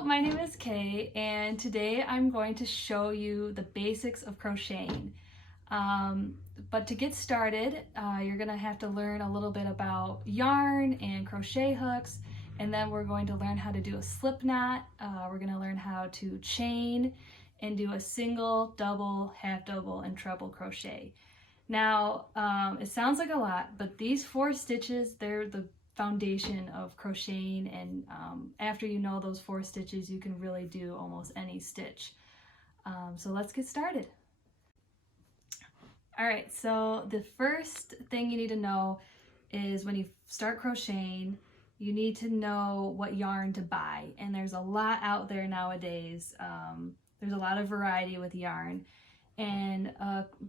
Hello, my name is Kay, and today I'm going to show you the basics of crocheting. But to get started, you're going to have to learn a little bit about yarn and crochet hooks, and then we're going to learn how to do a slip knot. We're going to learn how to chain and do a single, double, half double, and treble crochet. Now, it sounds like a lot, but these 4 stitches, they're the foundation of crocheting, and after you know those 4 stitches, you can really do almost any stitch. So let's get started. Alright, so the first thing you need to know is when you start crocheting, you need to know what yarn to buy, and there's a lot out there nowadays. There's a lot of variety with yarn, and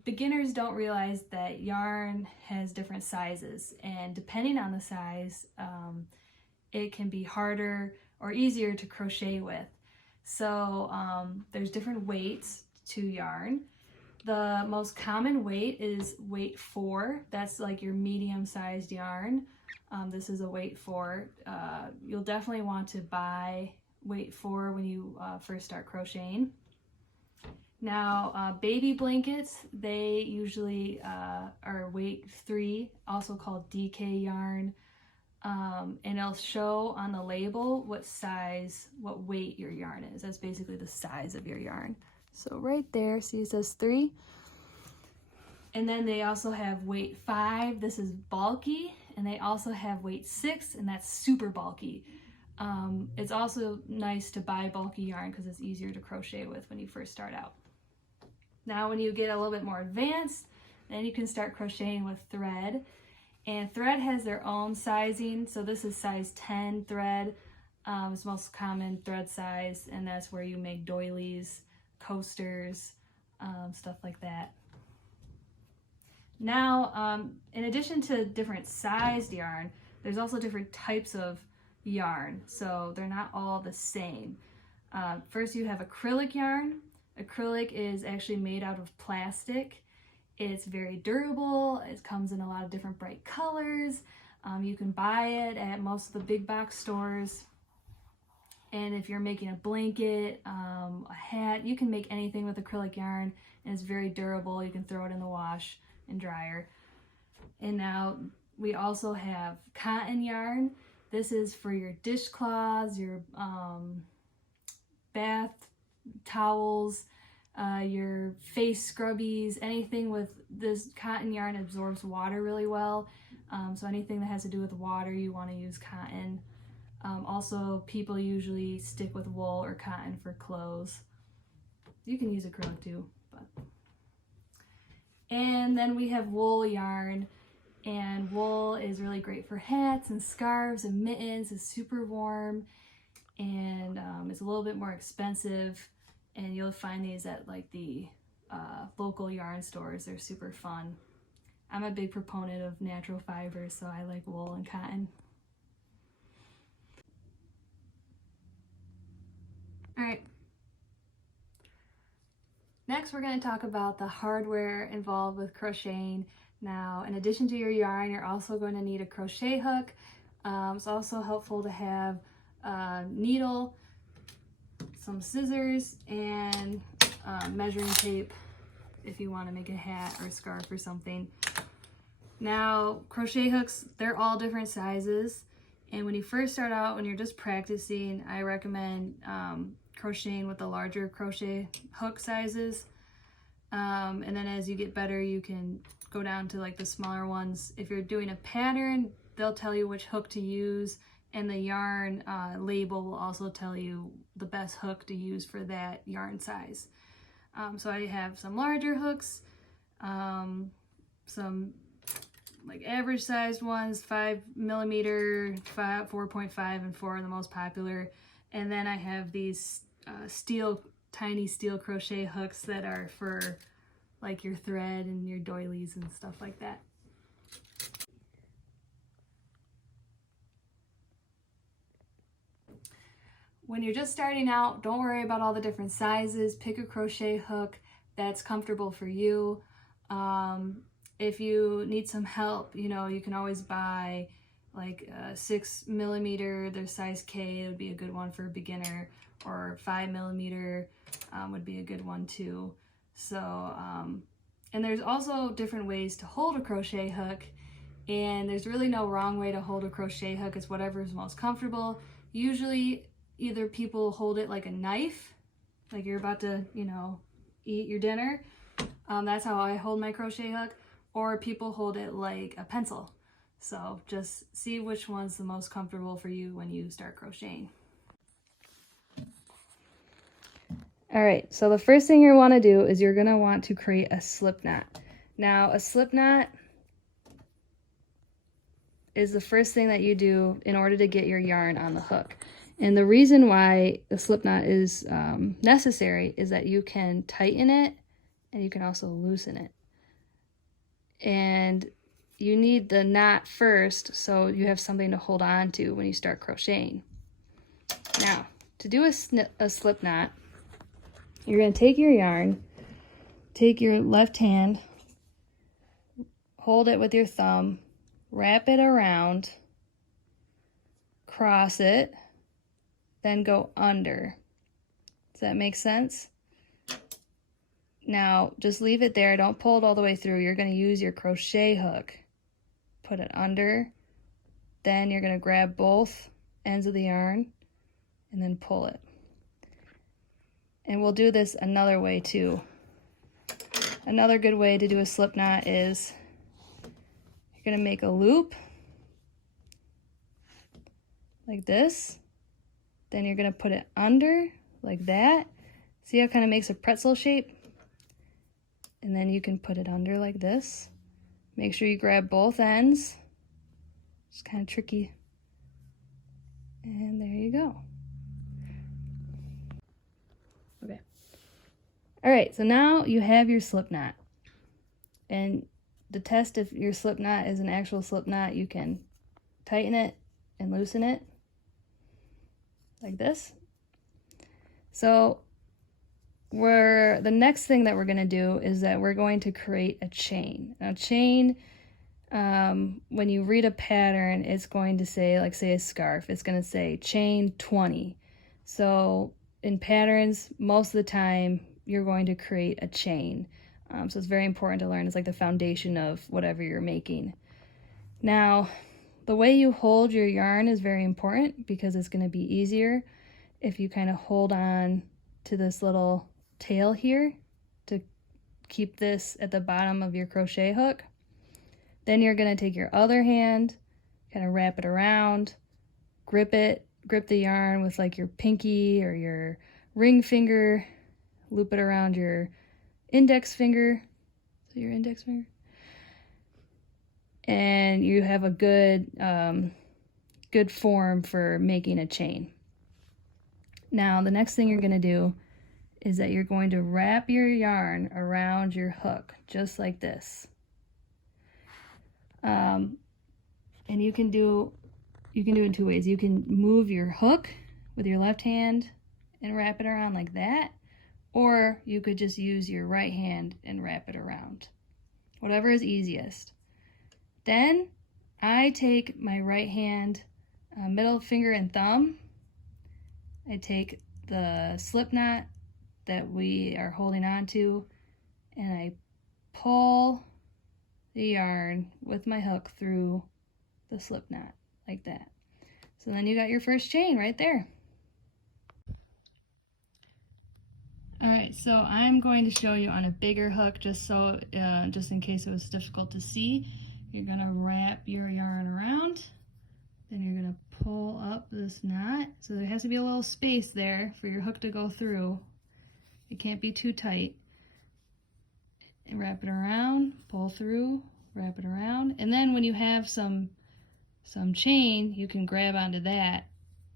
beginners don't realize that yarn has different sizes, and depending on the size, it can be harder or easier to crochet with. So there's different weights to yarn. The most common weight is weight 4. That's like your medium-sized yarn. This is a weight 4. You'll definitely want to buy weight 4 when you first start crocheting. Now, baby blankets, they usually are weight 3, also called DK yarn, and it'll show on the label what size, what weight your yarn is. That's basically the size of your yarn. So right there, see it says 3. And then they also have weight 5, this is bulky, and they also have weight 6, and that's super bulky. It's also nice to buy bulky yarn because it's easier to crochet with when you first start out. Now when you get a little bit more advanced, then you can start crocheting with thread. And thread has their own sizing, so this is size 10 thread. It's the most common thread size, and that's where you make doilies, coasters, stuff like that. Now, in addition to different sized yarn, there's also different types of yarn, so they're not all the same. First you have acrylic yarn. Acrylic is actually made out of plastic. It's very durable. It comes in a lot of different bright colors. You can buy it at most of the big box stores. And if you're making a blanket, a hat, you can make anything with acrylic yarn, and it's very durable. You can throw it in the wash and dryer. And now we also have cotton yarn. This is for your dishcloths, your bath towels, your face scrubbies, anything with this cotton yarn absorbs water really well. So anything that has to do with water, you want to use cotton. Also, people usually stick with wool or cotton for clothes. You can use acrylic too, but. And then we have wool yarn, and wool is really great for hats and scarves and mittens. It's super warm, and it's a little bit more expensive, and you'll find these at like the local yarn stores. They're super fun. I'm a big proponent of natural fibers, so I like wool and cotton. All right. Next, we're going to talk about the hardware involved with crocheting. Now, in addition to your yarn, you're also going to need a crochet hook. It's also helpful to have a needle, some scissors, and measuring tape if you want to make a hat or a scarf or something. Now, crochet hooks, they're all different sizes. And when you first start out, when you're just practicing, I recommend crocheting with the larger crochet hook sizes, and then as you get better you can go down to like the smaller ones. If you're doing a pattern, they'll tell you which hook to use, and the yarn label will also tell you the best hook to use for that yarn size. So I have some larger hooks, some like average sized ones, 5mm, 4.5, and 4 are the most popular. And then I have these tiny steel crochet hooks that are for like your thread and your doilies and stuff like that. When you're just starting out, don't worry about all the different sizes. Pick a crochet hook that's comfortable for you. If you need some help, you know, you can always buy like 6mm, there's size K, it would be a good one for a beginner, or 5mm would be a good one too. So, and there's also different ways to hold a crochet hook, and there's really no wrong way to hold a crochet hook. It's whatever is most comfortable. Usually either people hold it like a knife, like you're about to, you know, eat your dinner. That's how I hold my crochet hook, or people hold it like a pencil. So just see which one's the most comfortable for you when you start crocheting. All right, so the first thing you want to do is you're going to want to create a slip knot. Now, a slip knot is the first thing that you do in order to get your yarn on the hook. And the reason why a slip knot is necessary is that you can tighten it and you can also loosen it. And you need the knot first so you have something to hold on to when you start crocheting. Now, to do a slip knot, you're going to take your yarn, take your left hand, hold it with your thumb, wrap it around, cross it, then go under. Does that make sense? Now, just leave it there. Don't pull it all the way through. You're going to use your crochet hook. Put it under. Then you're going to grab both ends of the yarn and then pull it. And we'll do this another way too. Another good way to do a slip knot is you're going to make a loop like this. Then you're going to put it under like that. See how it kind of makes a pretzel shape? And then you can put it under like this. Make sure you grab both ends. It's kind of tricky. And there you go. Okay. All right, so now you have your slip knot. And to test if your slip knot is an actual slip knot, you can tighten it and loosen it like this. So the next thing that we're going to do is that we're going to create a chain. Now, chain, when you read a pattern, it's going to say, like say a scarf, it's going to say chain 20. So in patterns, most of the time, you're going to create a chain. So it's very important to learn. It's like the foundation of whatever you're making. Now, the way you hold your yarn is very important because it's going to be easier if you kind of hold on to this little tail here to keep this at the bottom of your crochet hook. Then you're going to take your other hand, kind of wrap it around, grip the yarn with like your pinky or your ring finger, loop it around your index finger, so your index finger, and you have a good good form for making a chain. Now the next thing you're going to do is that you're going to wrap your yarn around your hook just like this, and you can do it in two ways. You can move your hook with your left hand and wrap it around like that, or you could just use your right hand and wrap it around. Whatever is easiest. Then I take my right hand, middle finger and thumb. I take the slip knot that we are holding on to, and I pull the yarn with my hook through the slip knot like that. So then you got your first chain right there. All right, so I'm going to show you on a bigger hook just in case it was difficult to see. You're gonna wrap your yarn around, then you're gonna pull up this knot. So there has to be a little space there for your hook to go through. It can't be too tight. And wrap it around, pull through, wrap it around. And then when you have some chain, you can grab onto that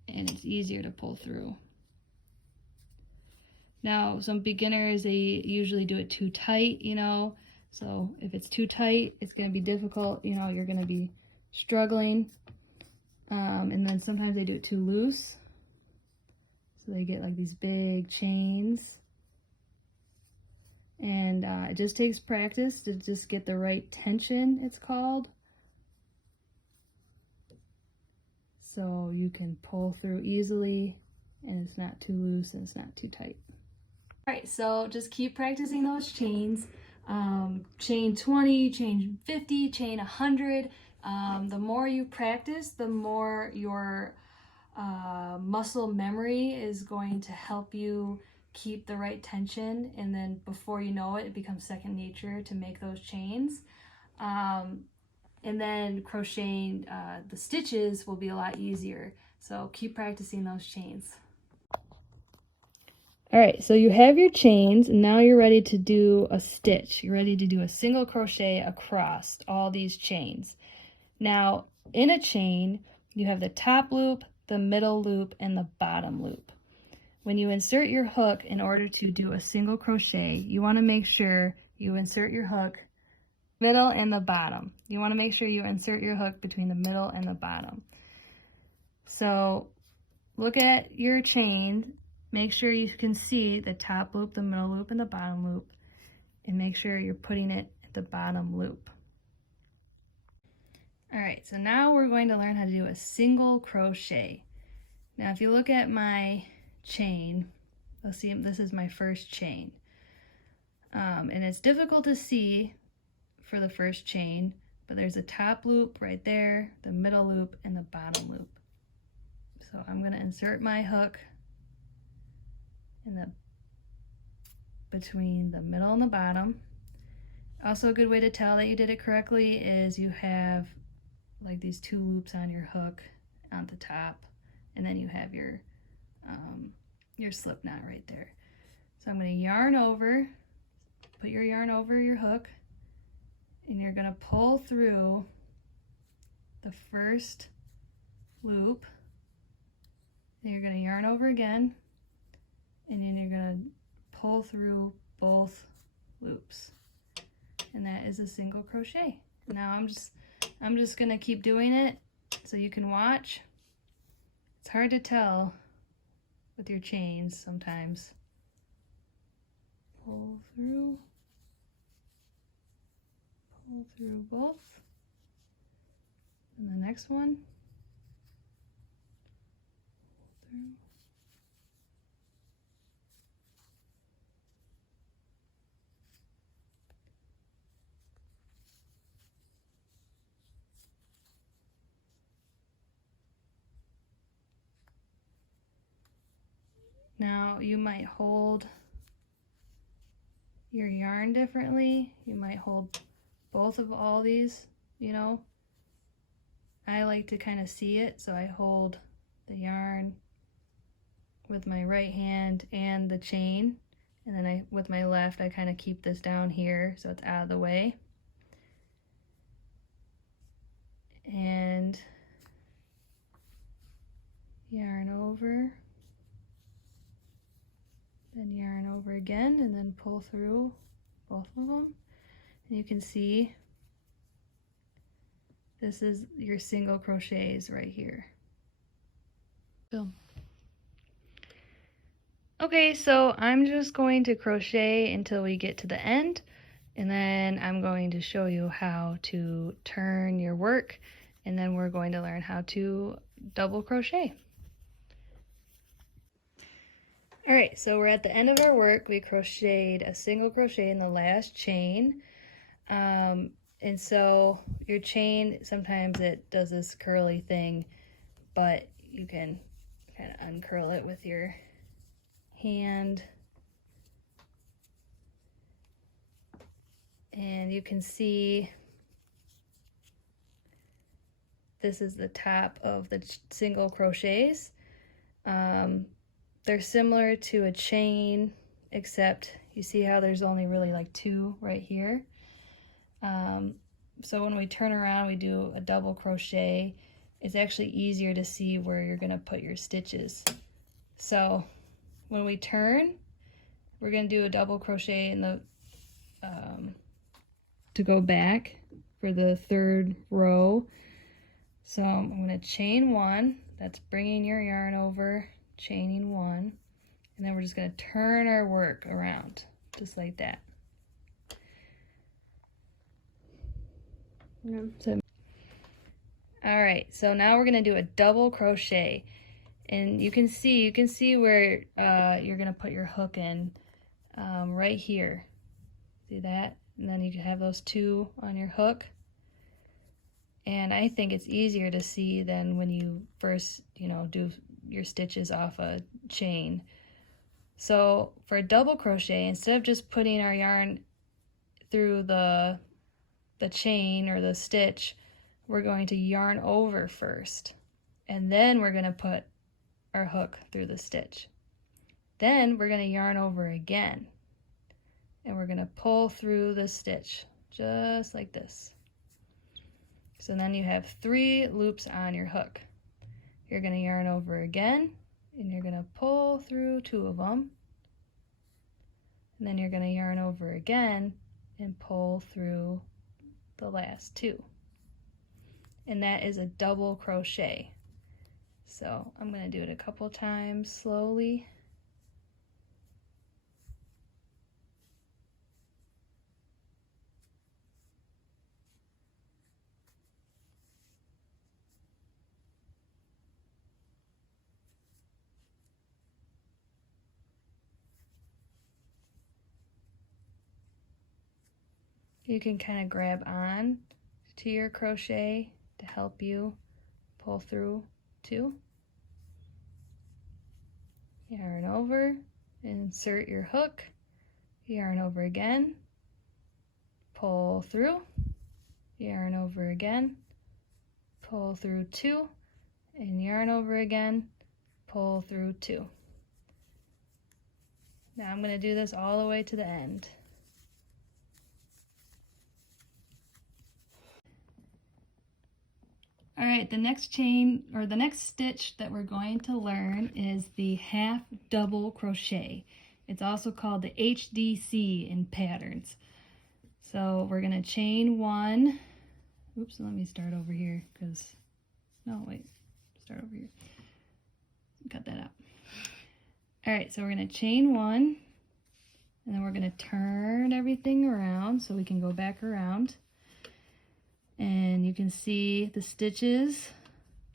and it's easier to pull through. Now, some beginners, they usually do it too tight, you know. So if it's too tight, it's going to be difficult, you know, you're going to be struggling. And then sometimes they do it too loose. So they get like these big chains. And it just takes practice to just get the right tension, it's called. so you can pull through easily and it's not too loose and it's not too tight. All right, so just keep practicing those chains. Chain 20, chain 50, chain 100. The more you practice, the more your muscle memory is going to help you keep the right tension, and then before you know it, it becomes second nature to make those chains. And then crocheting the stitches will be a lot easier. So keep practicing those chains. All right, so you have your chains, and now you're ready to do a stitch. You're ready to do a single crochet across all these chains. Now, in a chain, you have the top loop, the middle loop, and the bottom loop. When you insert your hook in order to do a single crochet, you want to make sure you insert your hook middle and the bottom. You want to make sure you insert your hook between the middle and the bottom. So look at your chain, make sure you can see the top loop, the middle loop, and the bottom loop, and make sure you're putting it at the bottom loop. All right, so now we're going to learn how to do a single crochet. Now if you look at my chain, you'll see this is my first chain. And it's difficult to see for the first chain, but there's a top loop right there, the middle loop, and the bottom loop. So I'm going to insert my hook in between the middle and the bottom. Also, a good way to tell that you did it correctly is you have like these two loops on your hook on the top, and then you have your slip knot right there. So I'm going to yarn over, put your yarn over your hook, and you're going to pull through the first loop, then you're going to yarn over again, and then you're going to pull through both loops, and that is a single crochet. Now I'm just going to keep doing it so you can watch. It's hard to tell with your chains sometimes. Pull through both, and the next one, pull through. Now you might hold your yarn differently. You might hold both of all these, you know. I like to kind of see it, so I hold the yarn with my right hand and the chain, and then with my left I kind of keep this down here so it's out of the way. And yarn over, then yarn over again, and then pull through both of them. And you can see this is your single crochets right here. Okay, so I'm just going to crochet until we get to the end, and then I'm going to show you how to turn your work, and then we're going to learn how to double crochet. All right, so we're at the end of our work. We crocheted a single crochet in the last chain. And so your chain, sometimes it does this curly thing, but you can kind of uncurl it with your hand. And you can see this is the top of the single crochets. They're similar to a chain, except you see how there's only really like two right here. So when we turn around, we do a double crochet. It's actually easier to see where you're gonna put your stitches. So when we turn, we're gonna do a double crochet in the, to go back for the third row. So I'm gonna chain one, that's bringing your yarn over, chaining one, and then we're just going to turn our work around just like that. So, All right, so now we're gonna do a double crochet, and you can see where you're gonna put your hook in, right here. See that? And then you can have those two on your hook. And I think it's easier to see than when you first, do your stitches off a chain. So for a double crochet, instead of just putting our yarn through the chain or the stitch, we're going to yarn over first, and then we're going to put our hook through the stitch. Then we're going to yarn over again, and we're going to pull through the stitch just like this. So then you have 3 loops on your hook. You're going to yarn over again, and you're going to pull through 2 of them, and then you're going to yarn over again and pull through the last 2. And that is a double crochet. So I'm going to do it a couple times slowly. You can kind of grab on to your crochet to help you pull through 2. Yarn over, insert your hook, yarn over again, pull through, yarn over again, pull through 2, and yarn over again, pull through 2. Now I'm going to do this all the way to the end. All right, the next chain or the next stitch that we're going to learn is the half double crochet. It's also called the HDC in patterns. So we're going to chain 1. Oops, let me start over here start over here. Cut that out. All right, so we're going to chain 1, and then we're going to turn everything around so we can go back around. And you can see the stitches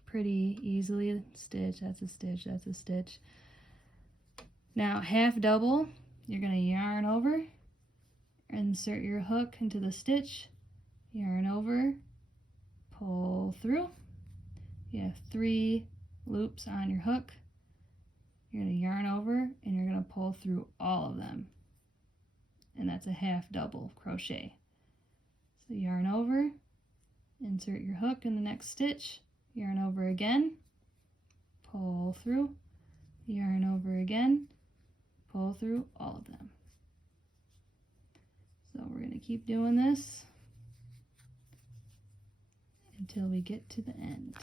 pretty easily. Stitch, that's a stitch, that's a stitch. Now half double, you're going to yarn over, insert your hook into the stitch, yarn over, pull through. You have 3 loops on your hook. You're going to yarn over, and you're going to pull through all of them. And that's a half double crochet. So yarn over, insert your hook in the next stitch, yarn over again, pull through, yarn over again, pull through all of them. So we're going to keep doing this until we get to the end.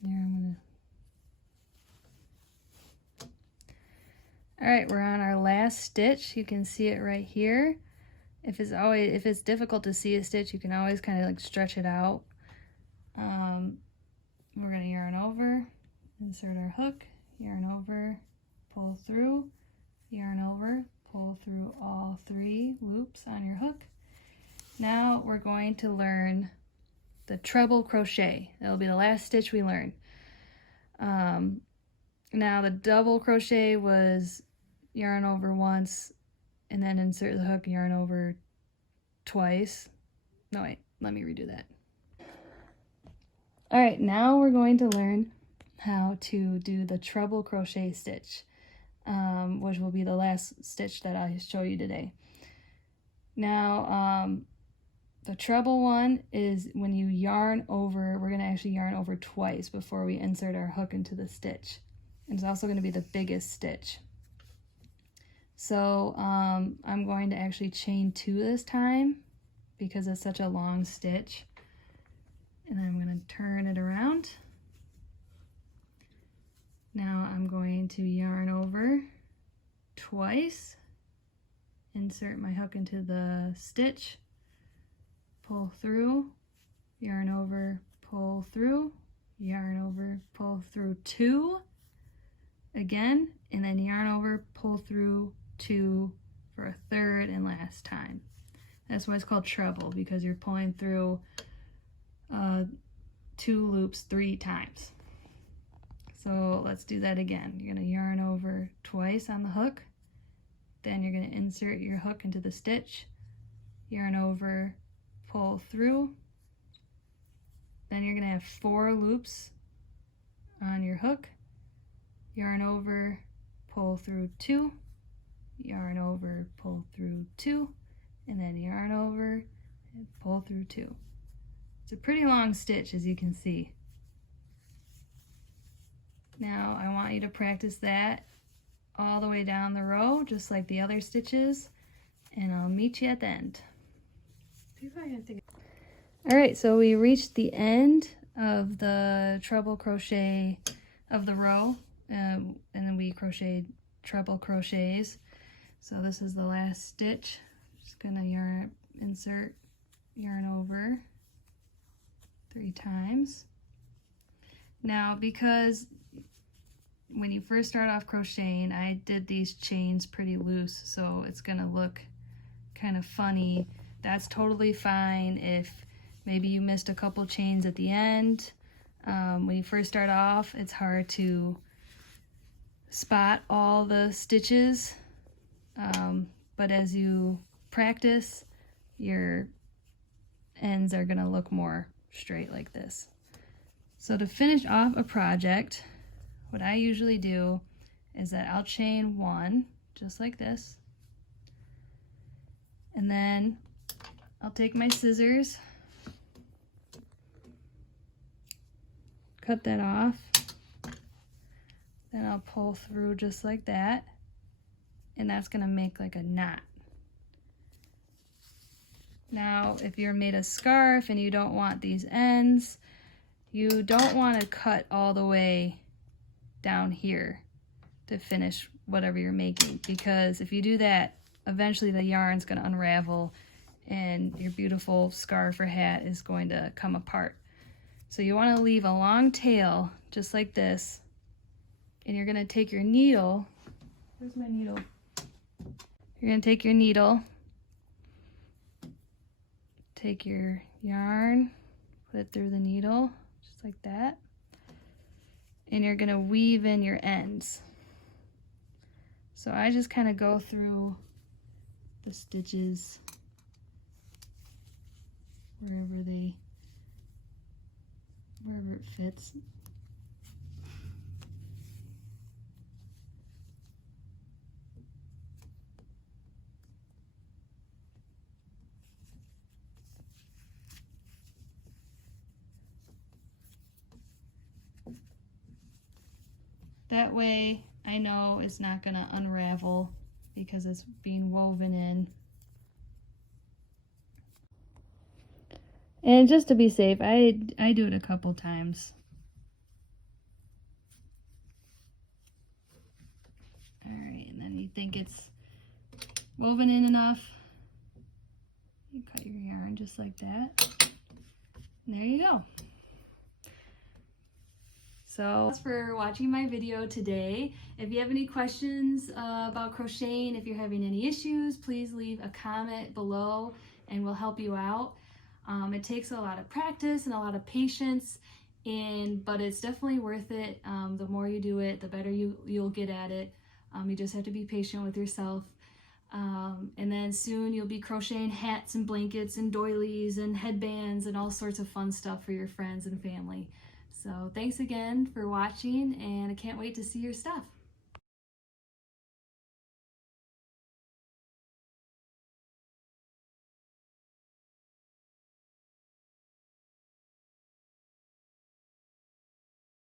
There, all right, we're on our last stitch. You can see it right here. If it's difficult to see a stitch, you can always kind of like stretch it out. We're going to yarn over, insert our hook, yarn over, pull through, yarn over, pull through all 3 loops on your hook. Now we're going to learn the treble crochet. That'll be the last stitch we learn. Now the double crochet was yarn over once, and then insert the hook, yarn over twice. No, wait, let me redo that. All right, now we're going to learn how to do the treble crochet stitch, which will be the last stitch that I show you today. Now, the treble one is when you yarn over, we're going to actually yarn over twice before we insert our hook into the stitch. And it's also going to be the biggest stitch. So I'm going to actually chain 2 this time because it's such a long stitch. And then I'm going to turn it around. Now I'm going to yarn over twice, insert my hook into the stitch, pull through, yarn over, pull through, yarn over, pull through 2 again, and then yarn over, pull through 2 for a third and last time. That's why it's called treble, because you're pulling through 2 loops 3 times. So let's do that again. You're going to yarn over twice on the hook, then you're going to insert your hook into the stitch, yarn over, pull through, then you're going to have 4 loops on your hook, yarn over, pull through 2, yarn over, pull through 2, and then yarn over and pull through 2. It's a pretty long stitch, as you can see. Now I want you to practice that all the way down the row, just like the other stitches, and I'll meet you at the end. All right, so we reached the end of the treble crochet of the row, and then we crocheted treble crochets. So this is the last stitch. Just gonna insert, yarn over 3 times. Now, because when you first start off crocheting, I did these chains pretty loose, so it's gonna look kind of funny. That's totally fine if maybe you missed a couple chains at the end. When you first start off, it's hard to spot all the stitches, but as you practice, your ends are gonna look more straight like this. So to finish off a project, what I usually do is that I'll chain 1, just like this, and then I'll take my scissors, cut that off, then I'll pull through just like that, and that's gonna make like a knot. Now, if you're made a scarf and you don't want these ends, you don't want to cut all the way down here to finish whatever you're making, because if you do that, eventually the yarn's going to unravel and your beautiful scarf or hat is going to come apart. So you want to leave a long tail just like this, and you're going to take your needle. Where's my needle? You're going to take your needle, take your yarn, put it through the needle just like that, and you're going to weave in your ends. So I just kind of go through the stitches wherever it fits. That way I know it's not going to unravel because it's being woven in. And just to be safe, I do it a couple times. Alright, and then you think it's woven in enough, you cut your yarn just like that. And there you go. So thanks for watching my video today. If you have any questions about crocheting, if you're having any issues, please leave a comment below and we'll help you out. It takes a lot of practice and a lot of patience, but it's definitely worth it. The more you do it, the better you'll get at it. You just have to be patient with yourself. And then soon you'll be crocheting hats and blankets and doilies and headbands and all sorts of fun stuff for your friends and family. So thanks again for watching, and I can't wait to see your stuff.